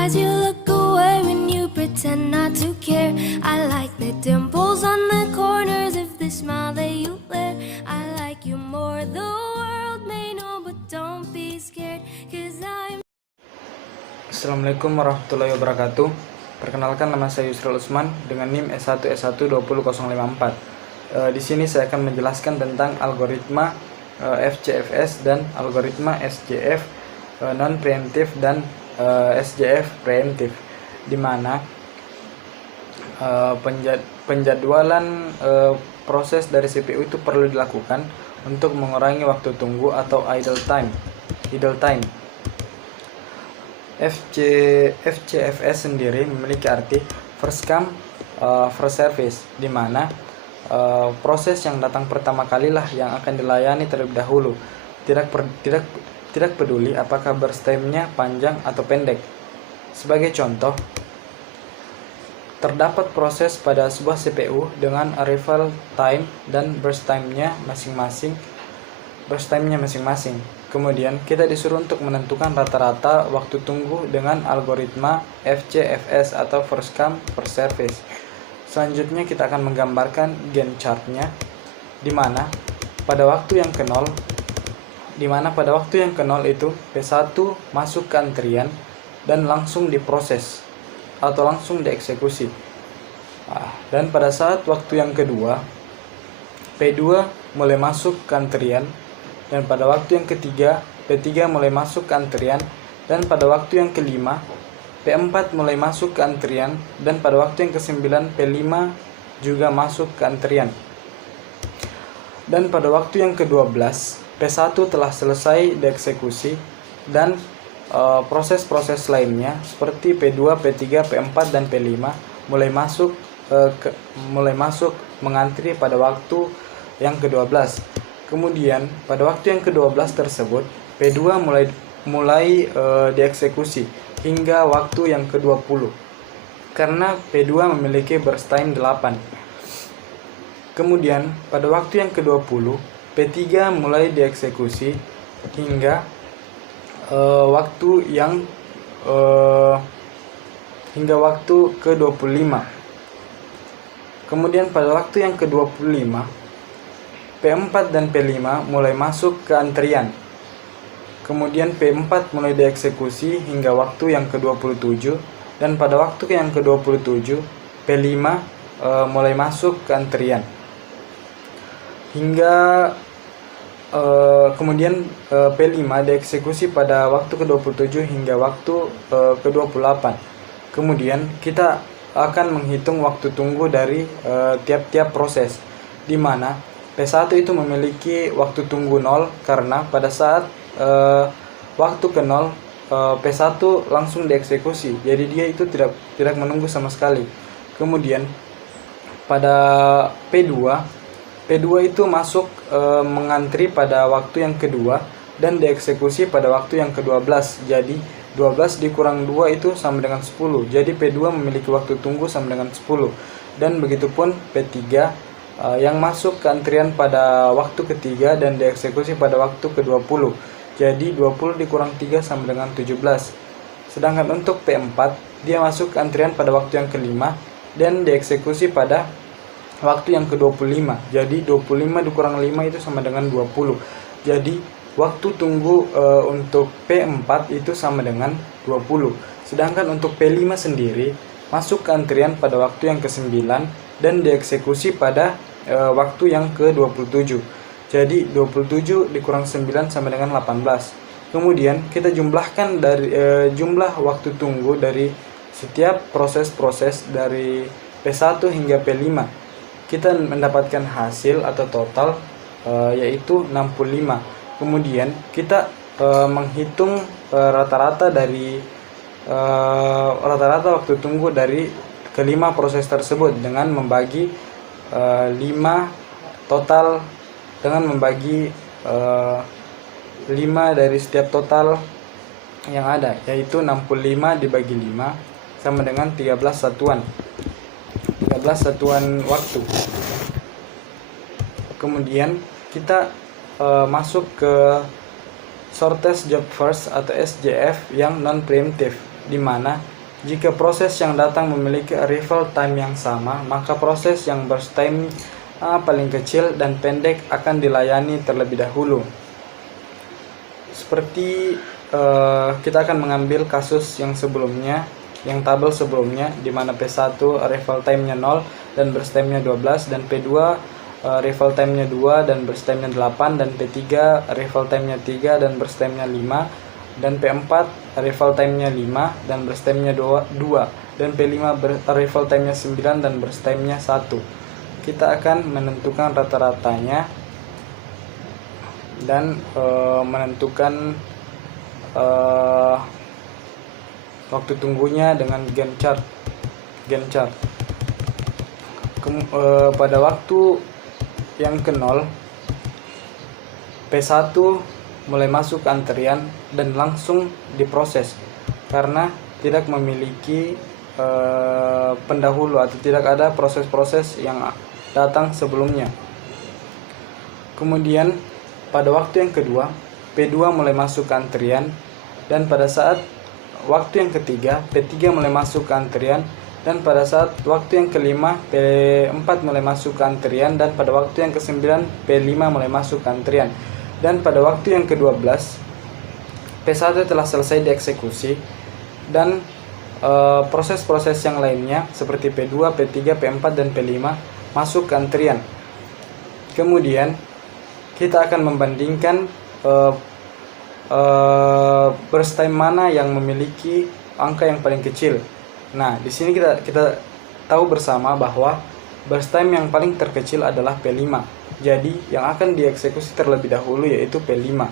eyes, you look away when you pretend not to care. I like the dimples on the corners of the smile that you wear. I like you more, the world may know, but don't be scared, 'cause I'm... Assalamualaikum warahmatullahi wabarakatuh. Perkenalkan, nama saya Yusril Usman dengan NIM S1S1 20054. Di sini saya akan menjelaskan tentang algoritma FCFS dan algoritma SJF non preemptif dan SJF preemptif, di mana penjadwalan proses dari CPU itu perlu dilakukan untuk mengurangi waktu tunggu atau idle time. FCFS sendiri memiliki arti first come first service, di mana proses yang datang pertama kalilah yang akan dilayani terlebih dahulu, tidak peduli apakah burst time-nya panjang atau pendek. Sebagai contoh, terdapat proses pada sebuah CPU dengan arrival time dan burst time-nya masing-masing. Kemudian kita disuruh untuk menentukan rata-rata waktu tunggu dengan algoritma FCFS atau first come first service. Selanjutnya kita akan menggambarkan Gantt chart-nya, di mana pada waktu yang ke 0 itu P1 masuk ke antrian dan langsung diproses atau langsung dieksekusi. Dan pada saat waktu yang kedua, P2 mulai masuk ke antrian, dan pada waktu yang ketiga P3 mulai masuk ke antrian, dan pada waktu yang kelima P4 mulai masuk ke antrian, dan pada waktu yang ke-9 P5 juga masuk ke antrian. Dan pada waktu yang ke-12 P1 telah selesai dieksekusi, dan proses-proses lainnya seperti P2, P3, P4 dan P5 mulai masuk mengantri pada waktu yang ke-12. Kemudian pada waktu yang ke-12 tersebut P2 mulai dieksekusi hingga waktu yang ke-20, karena P2 memiliki burst time 8. Kemudian pada waktu yang ke-20 P3 mulai dieksekusi hingga waktu ke-25. Kemudian pada waktu yang ke-25 P4 dan P5 mulai masuk ke antrian. Kemudian P4 mulai dieksekusi hingga waktu yang ke-27, dan pada waktu yang ke-27 P5 mulai masuk ke antrian. Kemudian P5 dieksekusi pada waktu ke-27 hingga waktu ke-28. Kemudian kita akan menghitung waktu tunggu dari tiap-tiap proses, di mana P1 itu memiliki waktu tunggu 0 karena pada saat waktu ke 0 P1 langsung dieksekusi, jadi dia itu tidak menunggu sama sekali. Kemudian pada P2 itu masuk mengantri pada waktu yang kedua dan dieksekusi pada waktu yang ke-12. Jadi 12 dikurang 2 itu sama dengan 10. Jadi P2 memiliki waktu tunggu sama dengan 10. Dan begitupun P3 yang masuk ke antrian pada waktu ketiga dan dieksekusi pada waktu ke-20. Jadi 20 dikurang 3 sama dengan 17. Sedangkan untuk P4, dia masuk ke antrian pada waktu yang kelima dan dieksekusi pada waktu yang ke-25. Jadi 25 dikurang 5 itu sama dengan 20. Jadi waktu tunggu untuk P4 itu sama dengan 20. Sedangkan untuk P5 sendiri masuk ke antrian pada waktu yang ke-9 dan dieksekusi pada waktu yang ke-27. Jadi 27 dikurang 9 sama dengan 18. Kemudian kita jumlahkan dari jumlah waktu tunggu dari setiap proses-proses dari P1 hingga P5. Kita mendapatkan hasil atau total yaitu 65. Kemudian kita menghitung rata-rata waktu tunggu dari kelima proses tersebut dengan membagi 5 dari setiap total yang ada, yaitu 65 dibagi 5 sama dengan 13 satuan waktu. Kemudian kita masuk ke shortest job first atau SJF yang non preemptive, di mana jika proses yang datang memiliki arrival time yang sama, maka proses yang burst time paling kecil dan pendek akan dilayani terlebih dahulu. Seperti kita akan mengambil kasus yang sebelumnya, yang tabel sebelumnya, di mana P1 arrival time-nya 0 dan burst time-nya 12, dan P2 arrival time-nya 2 dan burst time-nya 8, dan P3 arrival time-nya 3 dan burst time-nya 5, dan P4 arrival time-nya 5 dan burst time-nya 2, dan P5 arrival time-nya 9 dan burst time-nya 1. Kita akan menentukan rata-ratanya dan menentukan waktu tunggunya dengan Gantt chart. Pada waktu yang ke-0, P1 mulai masuk ke antrian dan langsung diproses karena tidak memiliki pendahulu atau tidak ada proses-proses yang datang sebelumnya. Kemudian pada waktu yang kedua, P2 mulai masuk ke antrian, dan pada saat waktu yang ketiga, P3 mulai masuk ke antrian, dan pada saat waktu yang kelima, P4 mulai masuk ke antrian, dan pada waktu yang ke-9, P5 mulai masuk ke antrian. Dan pada waktu yang ke-12, P1 telah selesai dieksekusi, dan proses-proses yang lainnya seperti P2, P3, P4, dan P5 masuk ke antrian. Kemudian kita akan membandingkan burst time mana yang memiliki angka yang paling kecil. Nah, di sini kita tahu bersama bahwa burst time yang paling terkecil adalah P5. Jadi, yang akan dieksekusi terlebih dahulu yaitu P5.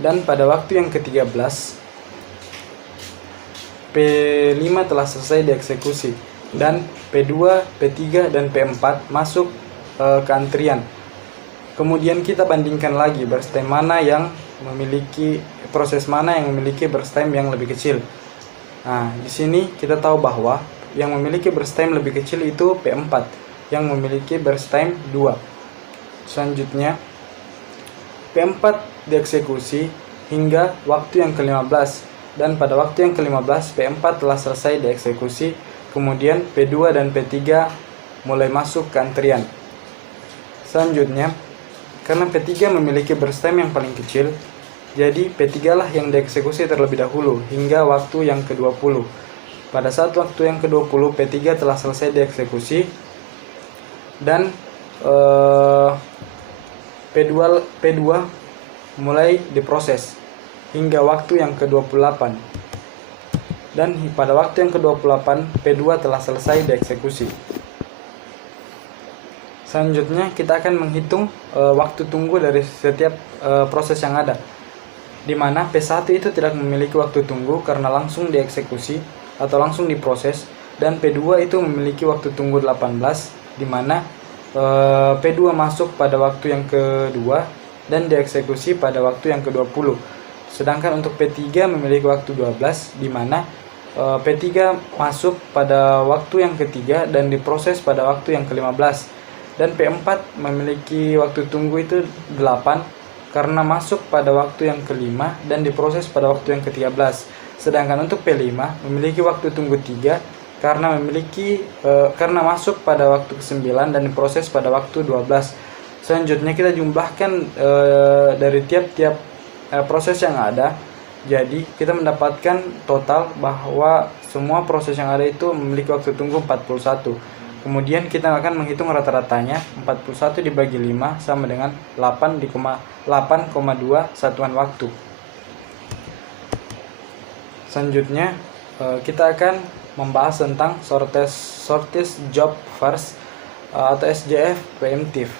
Dan pada waktu yang ke-13, P5 telah selesai dieksekusi, dan P2, P3, dan P4 masuk ke antrian. Kemudian kita bandingkan lagi burst time mana yang memiliki proses mana yang memiliki burst time yang lebih kecil. Nah, di sini kita tahu bahwa yang memiliki burst time lebih kecil itu P4 yang memiliki burst time 2. Selanjutnya, P4 dieksekusi hingga waktu yang ke-15, dan pada waktu yang ke-15 P4 telah selesai dieksekusi. Kemudian P2 dan P3 mulai masuk ke antrian. Selanjutnya, karena P3 memiliki burst time yang paling kecil, jadi P3 lah yang dieksekusi terlebih dahulu hingga waktu yang ke-20. Pada saat waktu yang ke-20, P3 telah selesai dieksekusi, dan P2 mulai diproses hingga waktu yang ke-28. Dan pada waktu yang ke-28, P2 telah selesai dieksekusi. Selanjutnya kita akan menghitung waktu tunggu dari setiap proses yang ada, di mana P1 itu tidak memiliki waktu tunggu karena langsung dieksekusi atau langsung diproses, dan P2 itu memiliki waktu tunggu 18, di mana P2 masuk pada waktu yang kedua dan dieksekusi pada waktu yang ke-20. Sedangkan untuk P3 memiliki waktu 12, di mana P3 masuk pada waktu yang ketiga dan diproses pada waktu yang ke-15. Dan P4 memiliki waktu tunggu itu 8 karena masuk pada waktu yang kelima dan diproses pada waktu yang ke-13. Sedangkan untuk P5 memiliki waktu tunggu 3 karena masuk pada waktu ke-9 dan diproses pada waktu 12. Selanjutnya kita jumlahkan dari tiap-tiap proses yang ada. Jadi kita mendapatkan total bahwa semua proses yang ada itu memiliki waktu tunggu 41. Kemudian kita akan menghitung rata-ratanya. 41 dibagi 5 sama dengan 8,2 satuan waktu. Selanjutnya kita akan membahas tentang shortest job first atau SJF preemptive,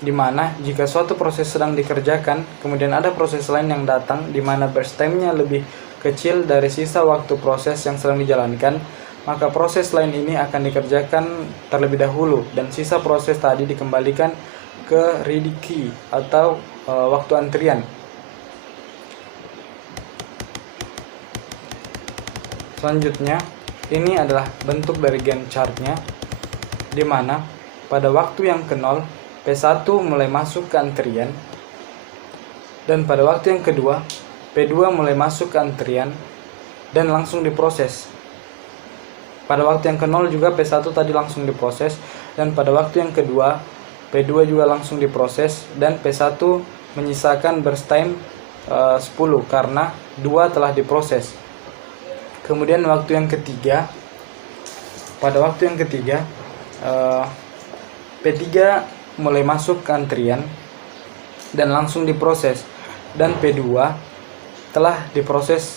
di mana jika suatu proses sedang dikerjakan, kemudian ada proses lain yang datang di mana burst time-nya lebih kecil dari sisa waktu proses yang sedang dijalankan, maka proses lain ini akan dikerjakan terlebih dahulu dan sisa proses tadi dikembalikan ke ready queue atau waktu antrian. Selanjutnya, ini adalah bentuk dari Gantt chart-nya, di mana pada waktu yang ke-0 P1 mulai masuk ke antrian, dan pada waktu yang kedua P2 mulai masuk ke antrian dan langsung diproses. Pada waktu yang ke-0 juga P1 tadi langsung diproses, dan pada waktu yang kedua P2 juga langsung diproses, dan P1 menyisakan burst time 10 karena 2 telah diproses. Kemudian waktu yang ketiga, pada waktu yang ketiga P3 mulai masuk ke antrian dan langsung diproses, dan P2 telah diproses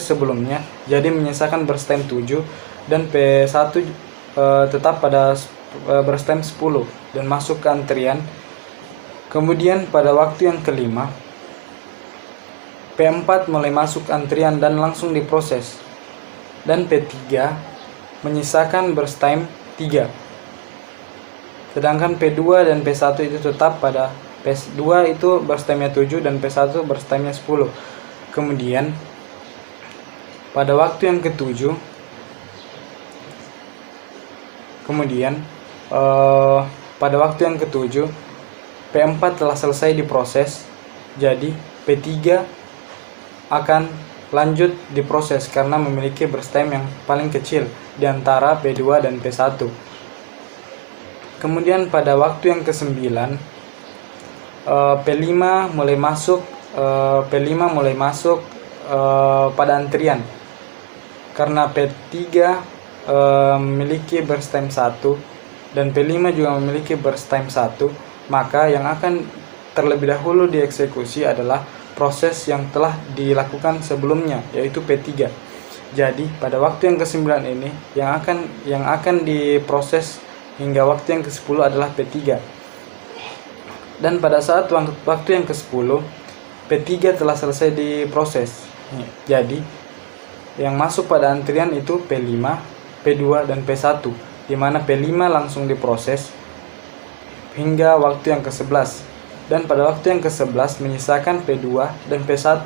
sebelumnya, jadi menyisakan burst time 7, dan P1 tetap pada burst time 10 dan masuk ke antrian. Kemudian pada waktu yang kelima P4 mulai masuk antrian dan langsung diproses, dan P3 menyisakan burst time 3. Sedangkan P2 dan P1 itu tetap pada P2 itu burst time-nya 7 dan P1 burst time-nya 10. Kemudian pada waktu yang ketujuh, pada waktu yang ketujuh P4 telah selesai diproses, jadi P3 akan lanjut diproses karena memiliki burst time yang paling kecil di antara P2 dan P1. Kemudian pada waktu yang ke-9 P5 mulai masuk pada antrian karena P3 memiliki burst time 1 dan P5 juga memiliki burst time 1, maka yang akan terlebih dahulu dieksekusi adalah proses yang telah dilakukan sebelumnya, yaitu P3. Jadi pada waktu yang ke-9 ini yang akan diproses hingga waktu yang ke-10 adalah P3. Dan pada saat waktu yang ke-10 P3 telah selesai diproses. Jadi yang masuk pada antrian itu P5, P2 dan P1, di mana P5 langsung diproses hingga waktu yang ke-11. Dan pada waktu yang ke-11 menyisakan P2 dan P1.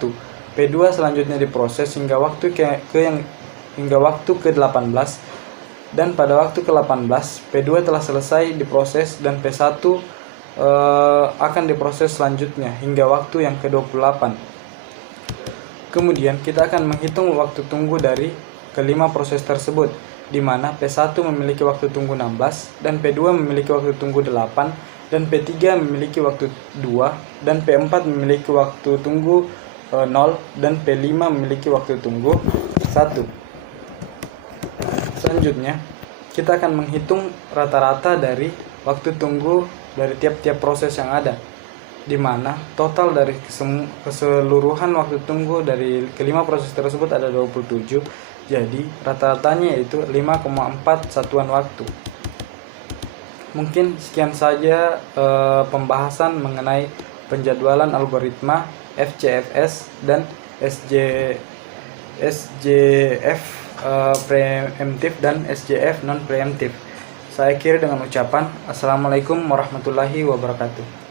P2 selanjutnya diproses hingga waktu ke-18, dan pada waktu ke-18 P2 telah selesai diproses dan P1 akan diproses selanjutnya hingga waktu yang ke-28. Kemudian kita akan menghitung waktu tunggu dari kelima proses tersebut, di mana P1 memiliki waktu tunggu 16 dan P2 memiliki waktu tunggu 8 dan P3 memiliki waktu 2 dan P4 memiliki waktu tunggu 0 dan P5 memiliki waktu tunggu 1. Selanjutnya kita akan menghitung rata-rata dari waktu tunggu dari tiap-tiap proses yang ada, di mana total dari keseluruhan waktu tunggu dari kelima proses tersebut ada 27. Jadi rata-ratanya yaitu 5,4 satuan waktu. Mungkin sekian saja pembahasan mengenai penjadwalan algoritma FCFS dan SJF preemptif dan SJF non preemptif. Saya akhiri dengan ucapan Assalamualaikum warahmatullahi wabarakatuh.